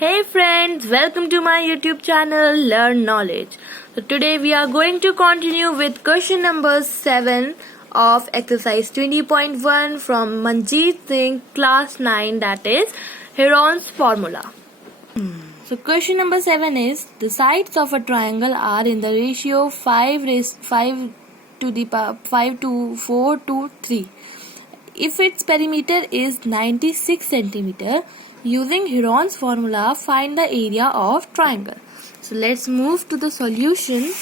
Hey friends, welcome to my YouTube channel Learn Knowledge. So today we are going to continue with question number 7 of exercise 20.1 from Manjeet Singh class 9, that is Heron's formula. So question number 7 is the sides of a triangle are in the ratio 5 to 4 to 3. If its perimeter is 96 centimeter, using Heron's formula, find the area of triangle. So let's move to the solution.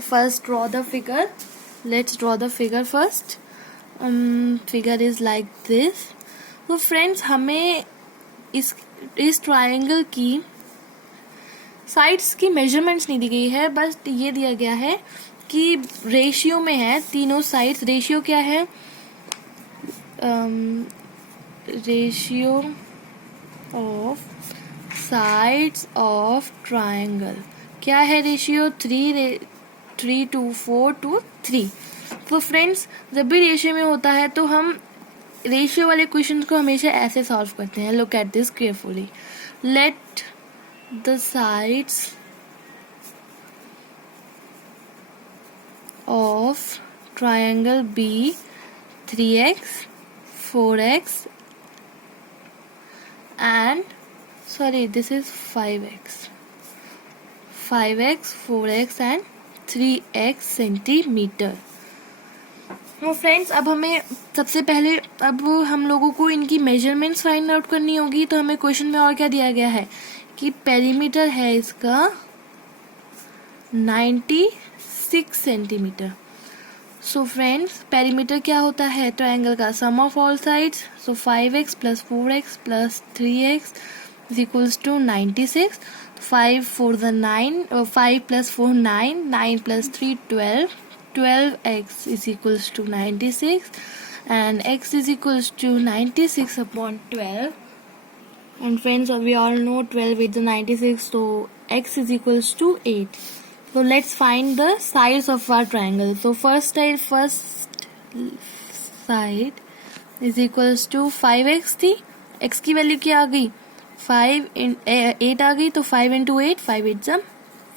First draw the figure. Let's draw the figure first. Figure is like this. So friends, हमें इस triangle की sides की measurements नहीं दी गई है, बस ये दिया गया है कि रेशियो में है तीनों साइड्स. रेशियो क्या है? Ratio of sides of triangle क्या है? Ratio 3 to 4 to 3. तो फ्रेंड्स, जब भी रेशियो में होता है तो हम रेशियो वाले क्वेश्चन को हमेशा ऐसे सॉल्व करते हैं. Look at this carefully. Let the sides of triangle be 3x, 4x and this is 5x, 4x and 3x centimetre. तो फ्रेंड्स, अब हमें सबसे पहले अब हम लोगों को इनकी मेजरमेंट्स फाइंड आउट करनी होगी. तो हमें क्वेश्चन में और क्या दिया गया है कि पेरीमीटर है इसका 96 सेंटीमीटर. सो फ्रेंड्स, पेरीमीटर क्या होता है ट्रायंगल का? Sum of all sides. So 5x plus 4x plus 3x is equals to 96. 5 4 the 9, 5 plus 4 9, 9 plus 3 12, 12x is equals to 96 and x is equals to 96 upon 12. And friends, we all know 12 is the 96, so x is equals to 8. So let's find the sides of our triangle. So first side is equals to 5x थी. x की value क्या आ गई? 8 आ गई. तो 5 into 8, 5 8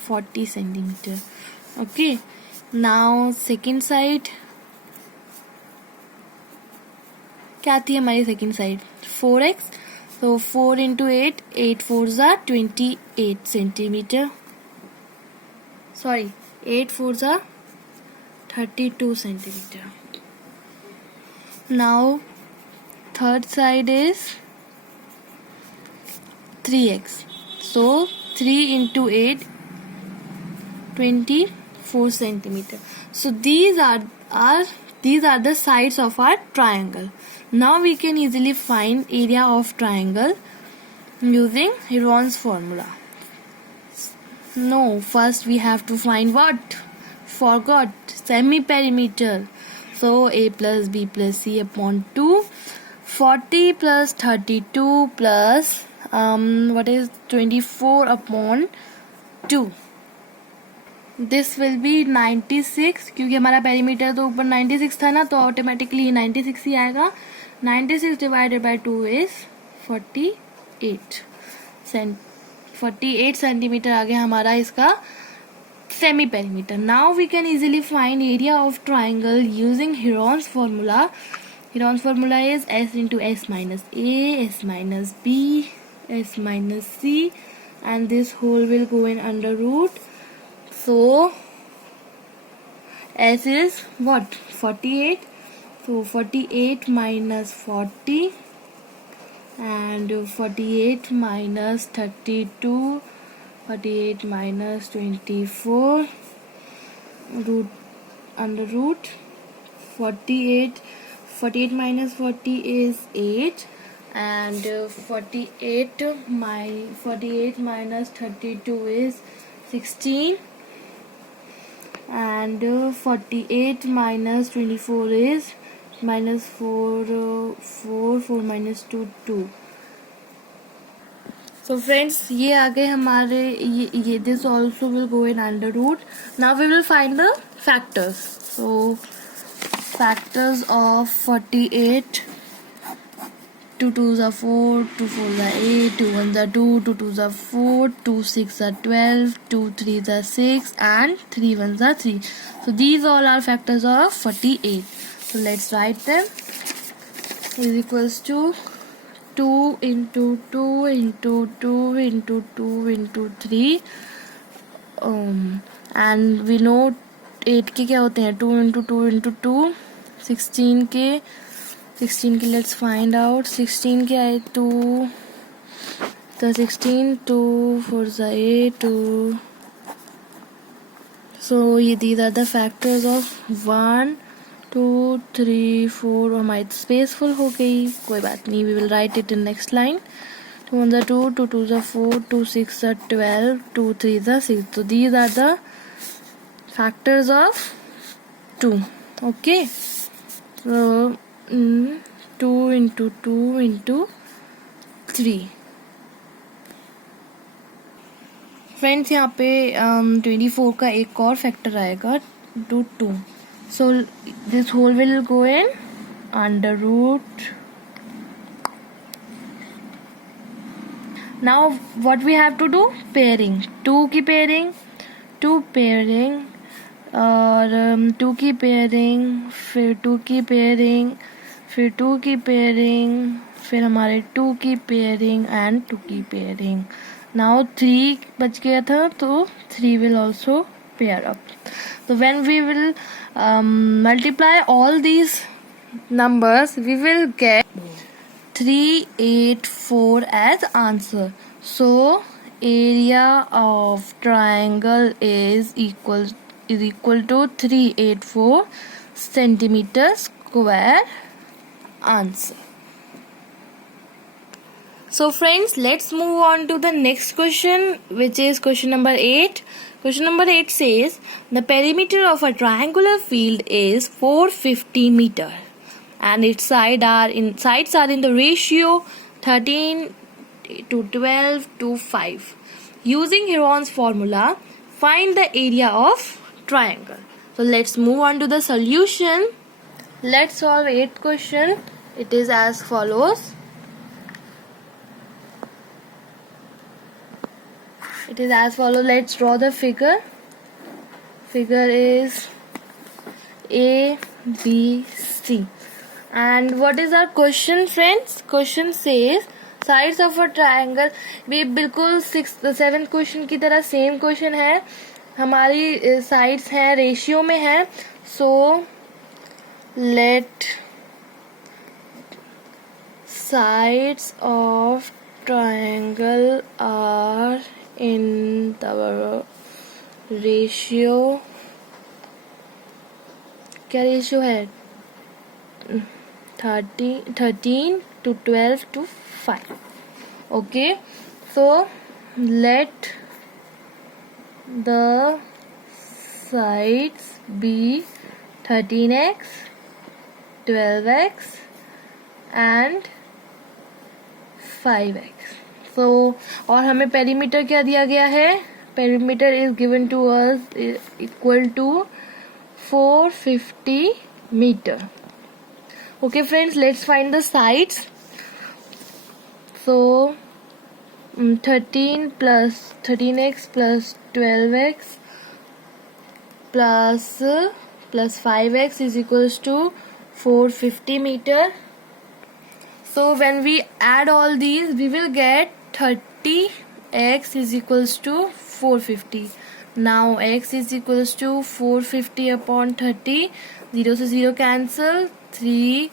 40 centimetre. Okay, now second side क्या थी हमारी? Second side 4x. तो 4 into 8, 8 4 28 centimetre. 8 4 32 centimeter. Now third side is 3x. So 3 into 8, 24 centimeter. So these are the sides of our triangle. Now we can easily find area of triangle using Heron's formula. No, first we have to find what? Forgot. Semi-perimeter. So a plus b plus c upon 2. 40 plus 32 plus 24 upon 2. This will be 96. क्योंकि हमारा perimeter तो ऊपर 96 था ना, तो automatically 96 ही आएगा. 96 divided by 2 is 48 centimetre आ गया हमारा इसका semi perimeter. Now we can easily find area of triangle using Heron's formula. Heron's formula is s into s minus a, s minus b, s minus c, and this whole will go in under root. So s is what? 48. So 48 minus 40 and 48 minus 32, 48 minus 24, under root 48 minus 40 is 8, and 48 minus 32 is 16, and 48 minus 24 is minus 4 minus 2 2. So friends, ये आ गए हमारे ये this also will go in under root. Now we will find the factors. So factors of 48 2 2s are 4, 2 4s are 8, 2 1s are 2, 2 2s are 4, 2 6 are 12, 2 3s are 6, and 3 1s are 3. So these all are factors of 48. So let's write them. Is equals to 2 into 2 into 2 into 2 into 3, and we know 8 के क्या होते हैं, 2 into 2 into 2, 16 के let's find out. 16 के आए 2, the 16, 2 4s are 8, 2. So these are the factors of 1 2 3 4. हमारी space full हो गई, कोई बात नहीं, we will write it in next line. 2 1s are 2, 2 2s are 4, 2 6s are 12, 2 3s are 6. So these are the factors of 2. Okay, so 2 into 2 into 3. Friends यहाँ पे 24 का एक और फैक्टर आएगा, √2. So this whole will go in under root. Now what we have to do, pairing. 2 की pairing, 2 pairing, और 2 की pairing, फिर 2 की पेयरिंग, फिर 2 की पेयरिंग, फिर हमारे 2 की पेयरिंग एंड 2 की पेयरिंग. नाउ 3 बच गया था, तो 3 will also pair up. So when we will multiply all these numbers, we will get 384 as answer. So area of triangle is equal to 384 centimeter square. Answer. So friends, let's move on to the next question, which is question number 8. Question number 8 says the perimeter of a triangular field is 450 meter and its sides are in the ratio 13 to 12 to 5. Using Heron's formula, find the area of triangle. So let's move on to the solution. Let's solve 8th question. It is as follows. It is as follows. Let's draw the figure. Figure is A, B, C. And what is our question, friends? Question says sides of a triangle. भी बिल्कुल 7th question की तरह same question है. हमारी sides हैं, ratio में है. So let sides of triangle are in the ratio. क्या रेशियो है? 13 to 12 to 5. Okay, so let the sides be 13x, 12x and 5x. So और हमें पेरीमीटर क्या दिया गया है? Perimeter is given to us equal to 450 meter. Okay friends, let's find the sides. So 13 plus 13x plus 12x plus 5x is equals to 450 meter. So when we add all these, we will get 30x is equals to 450. Now x is equals to 450 upon 30. 0 से 0 cancel. 3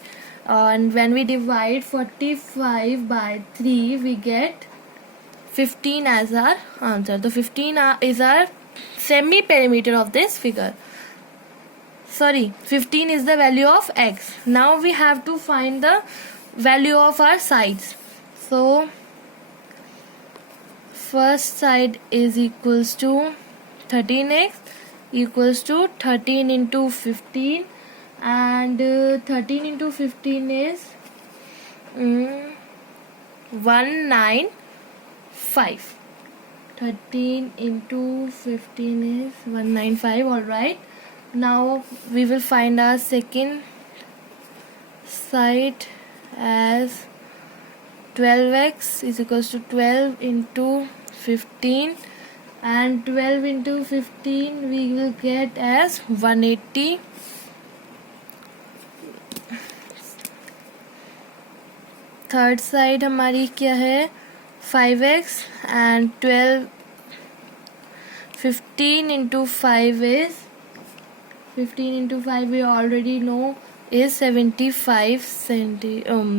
and when we divide 45 by 3, we get 15 as our answer. The 15 is our semi perimeter of this figure. Sorry, 15 is the value of x. Now we have to find the value of our sides. So first side is equals to 13x equals to 13 into 15, and 13 into 15 is 195. 13 into 15 is 195. All right, now we will find our second side as 12x is equals to 12 into 15, and 12 into 15 we will get as 180. Third side हमारी क्या है 5x, and 12 15 into 5 is 15 into 5 we already know is 75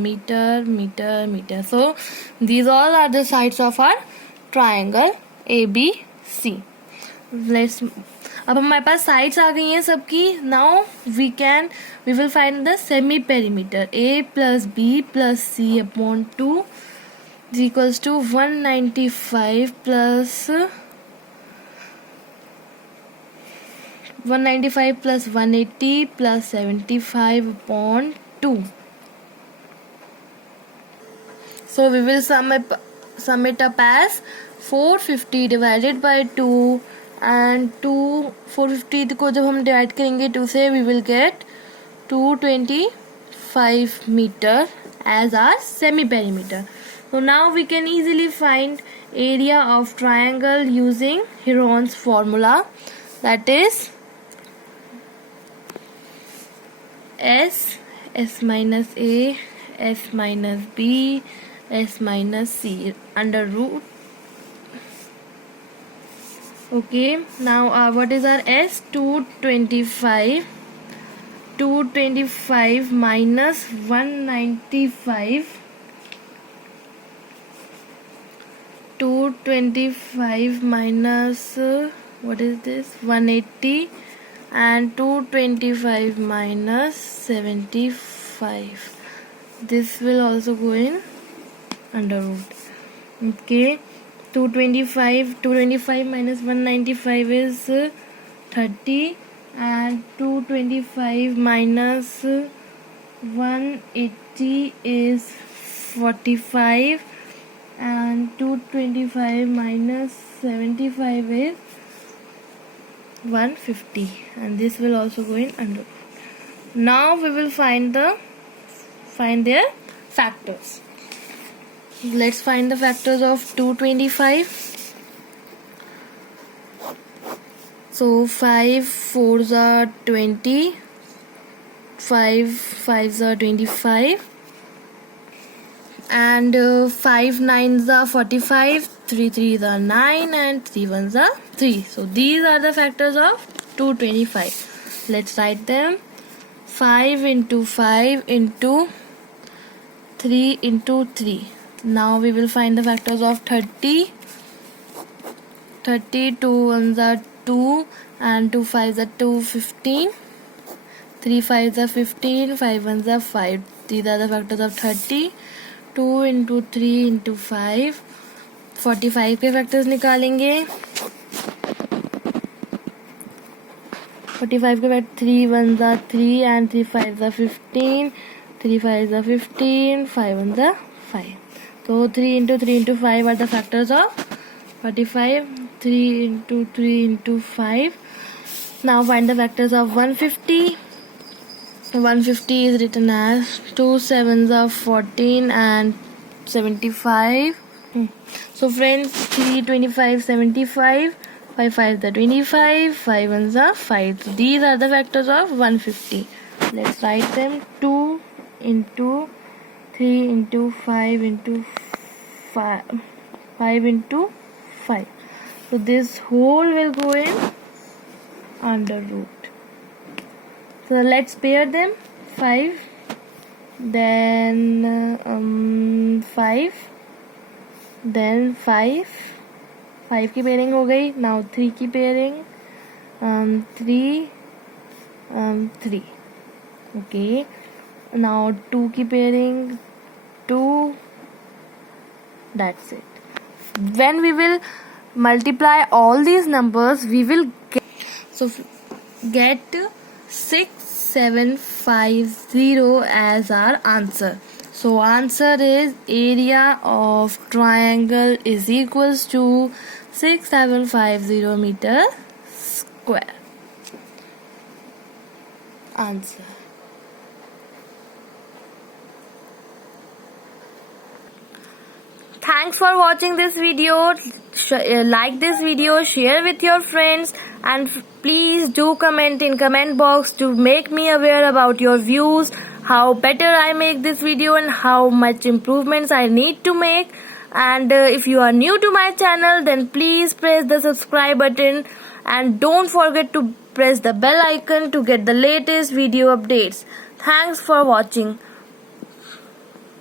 meter. So these all are the sides of our triangle ABC. Let's अब हमारे पास sides आ गई हैं सबकी. Now we will find the semi perimeter. a plus B plus C upon 2 is equals to 195 plus 180 plus 75 upon 2. So we will sum it up as 450 divided by 2, and 450 को जब हम divide करेंगे 2 से we will get 225 meter as our semi perimeter. So now we can easily find area of triangle using Heron's formula, that is S minus A, S minus B, S minus C under root. Okay, now what is our S? 225. 225 minus 195. 225 minus what is this? 180. And 225 minus 75. This will also go in under root. Okay, 225 minus 195 is 30, and 225 minus 180 is 45, and 225 minus 75 is 150, and this will also go in under. Now we will find their factors. Let's find the factors of 225. So 5 4s are 20, 5 5s are 25, and 5 9s are 45, 3 3s are 9, and 3 1s are 3. So these are the factors of 225. Let's write them. 5 into 5 into 3 into 3. Now we will find the factors of 30. 30, 2 1s are 2, and 2 5s are 2, 15. 3 5s are 15, 5 1s are 5. These are the factors of 30. 2 into 3 into 5. 45 के factors निकालेंगे. 45 के बाद 3 1s are 3, and 3 5s are 15. 3 5s are 15, 5 1s are 5. So 3 into 3 into 5 are the factors of 45. 3 into 3 into 5. Now find the factors of 150. 150 is written as 2 7s are 14 and 75. So friends, 3 25 75, 5 5s are 25, 5 1s are 5. So these are the factors of 150. Let's write them. 2 into 3 into 5 into 5 into 5. So this whole will go in under root. So let's pair them. 5, then 5, then 5. 5 की pairing हो गई. Now 3 की pairing. 3 3. Okay. Now 2 की pairing. 2. That's it. When we will multiply all these numbers, we will get 6750 as our answer. So answer is area of triangle is equals to 6750 meter square. Answer. Thanks for watching this video. Like this video, share with your friends, and please do comment in comment box to make me aware about your views, how better I make this video and how much improvements I need to make. And if you are new to my channel, then please press the subscribe button and don't forget to press the bell icon to get the latest video updates. Thanks for watching.